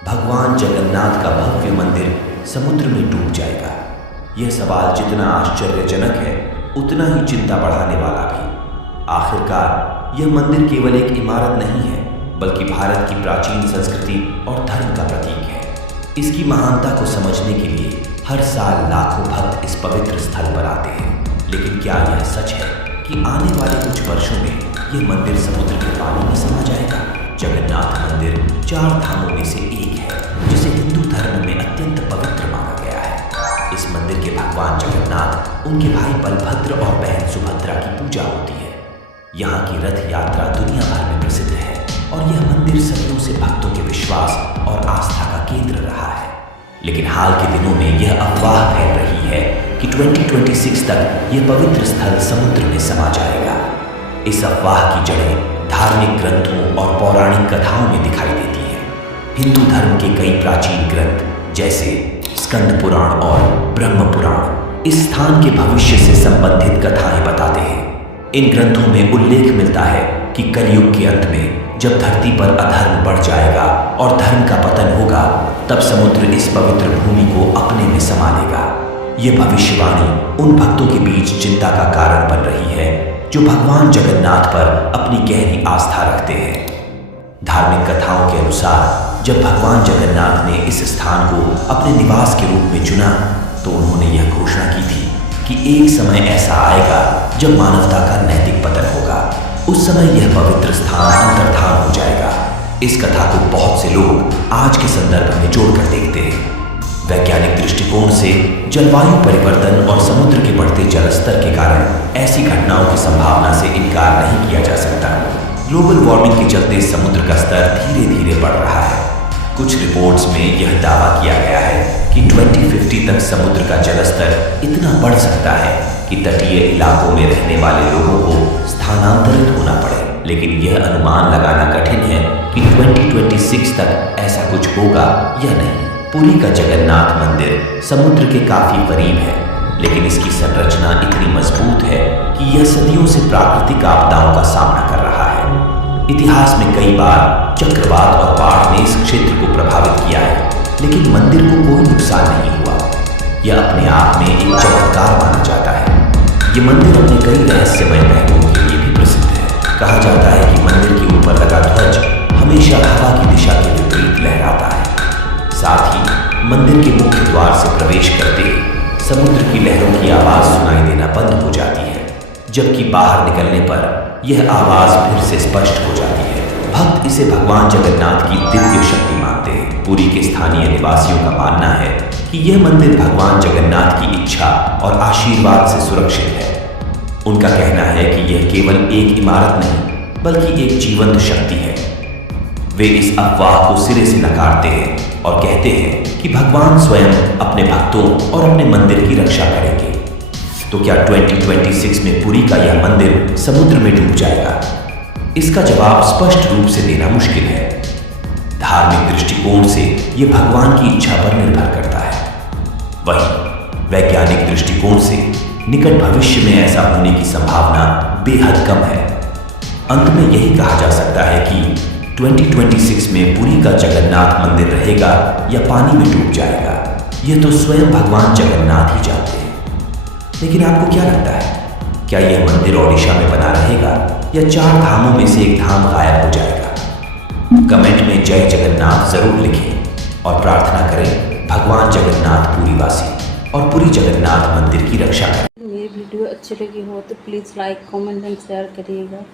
भगवान जगन्नाथ का भव्य मंदिर समुद्र में डूब जाएगा। यह सवाल जितना आश्चर्यजनक है उतना ही चिंता बढ़ाने वाला भी। आखिरकार यह मंदिर केवल एक इमारत नहीं है बल्कि भारत की प्राचीन संस्कृति और धर्म का प्रतीक है। इसकी महानता को समझने के लिए हर साल लाखों भक्त इस पवित्र स्थल पर आते हैं। लेकिन क्या यह सच है कि आने वाले कुछ वर्षों में यह मंदिर समुद्र के पानी में समा जाएगा? जगन्नाथ मंदिर 4 धामों में से एक है जिसे हिंदू धर्म में अत्यंत पवित्र माना गया है। इस मंदिर के भगवान जगन्नाथ, उनके भाई बलभद्र और बहन सुभद्रा की पूजा होती है। यहाँ की रथ यात्रा दुनिया भर में प्रसिद्ध है और यह मंदिर सदियों से भक्तों के विश्वास और आस्था का केंद्र रहा है। लेकिन हाल के दिनों में यह अफवाह फैल रही है कि 2026 तक यह पवित्र स्थल समुद्र में समा जाएगा। इस अफवाह की जड़ें धार्मिक ग्रंथों और पौराणिक कथाओं में दिखाई देती हैं। हिंदू धर्म के कई प्राचीन ग्रंथ जैसे स्कंद पुराण और ब्रह्म पुराण इस स्थान के भविष्य से संबंधित कथाएं बताते हैं। इन ग्रंथों में उल्लेख मिलता है कि कलयुग के अंत में जब धरती पर अधर्म बढ़ जाएगा और धर्म का पतन होगा, तब समुद्र इस पवित्र भूमि को अपने में समा लेगा। ये भविष्यवाणी उन भक्तों के बीच चिंता का कारण बन रही है जो भगवान जगन्नाथ पर अपनी गहरी आस्था रखते हैं। धार्मिक कथाओं के अनुसार जब भगवान जगन्नाथ ने इस स्थान को अपने निवास के रूप में चुना तो उन्होंने यह घोषणा की थी कि एक समय ऐसा आएगा जब मानवता का नैतिक पतन होगा। उस समय यह पवित्र स्थान अंतर्धान हो जाएगा। इस कथा को बहुत से लोग आज के संदर्भ में जोड़कर देखते हैं। वैज्ञानिक दृष्टिकोण से जलवायु परिवर्तन और समुद्र के बढ़ते जलस्तर के कारण ऐसी घटनाओं की संभावना से इनकार नहीं किया जा सकता। ग्लोबल वार्मिंग के चलते समुद्र का स्तर धीरे धीरे बढ़ रहा है। कुछ रिपोर्ट्स में यह दावा किया गया है कि 2050 तक समुद्र का जलस्तर इतना बढ़ सकता है कि तटीय इलाकों में रहने वाले लोगों को स्थानांतरित होना पड़े। लेकिन यह अनुमान लगाना कठिन है कि 2026 तक ऐसा कुछ होगा या नहीं। पुरी का जगन्नाथ मंदिर समुद्र के काफी करीब है, लेकिन इसकी संरचना इतनी मजबूत है कि यह सदियों से प्राकृतिक आपदाओं का सामना कर रहा है। इतिहास में कई बार चक्रवात और बाढ़ ने इस क्षेत्र को प्रभावित किया है, लेकिन मंदिर को कोई नुकसान नहीं हुआ। यह अपने आप में एक चमत्कार माना जाता है। ये मंदिर अपने कई रहस्यमय पहलुओं के लिए भी प्रसिद्ध है। कहा जाता है कि मंदिर के ऊपर लगा ध्वज हमेशा हवा की दिशा के विपरीत लहराता है। साथ ही मंदिर के मुख्य द्वार से प्रवेश करते ही समुद्र की लहरों की आवाज सुनाई देना बंद हो जाती है, जबकि बाहर निकलने पर यह आवाज फिर से स्पष्ट हो जाती है। भक्त इसे भगवान जगन्नाथ की दिव्य शक्ति मानते हैं। पुरी के स्थानीय निवासियों का मानना है कि यह मंदिर भगवान जगन्नाथ की इच्छा और आशीर्वाद से सुरक्षित है। उनका कहना है कि यह केवल एक इमारत नहीं बल्कि एक जीवंत शक्ति है। वे इस अफवाह को सिरे से नकारते हैं और कहते हैं कि भगवान स्वयं अपने भक्तों और अपने मंदिर की रक्षा करेंगे। तो क्या 2026 में पुरी का यह मंदिर समुद्र में डूब जाएगा? इसका जवाब स्पष्ट रूप से देना मुश्किल है। धार्मिक दृष्टिकोण से यह भगवान की इच्छा पर निर्भर करता है। वहीं वैज्ञानिक दृष्टिकोण से निकट भविष्य में ऐसा होने की संभावना बेहद कम है। अंत में यही कहा जा सकता है कि 2026 में पुरी का जगन्नाथ मंदिर रहेगा या पानी में डूब जाएगा, यह तो स्वयं भगवान जगन्नाथ ही जानते हैं। लेकिन आपको क्या लगता है, क्या यह मंदिर ओडिशा में बना रहेगा या 4 धामों में से एक धाम गायब हो जाएगा? कमेंट में जय जगन्नाथ जरूर लिखें और प्रार्थना करें भगवान जगन्नाथ पुरीवासी और पुरी जगन्नाथ मंदिर की रक्षा करें। मेरी वीडियो अच्छी लगी हो तो please like comment and share करिएगा।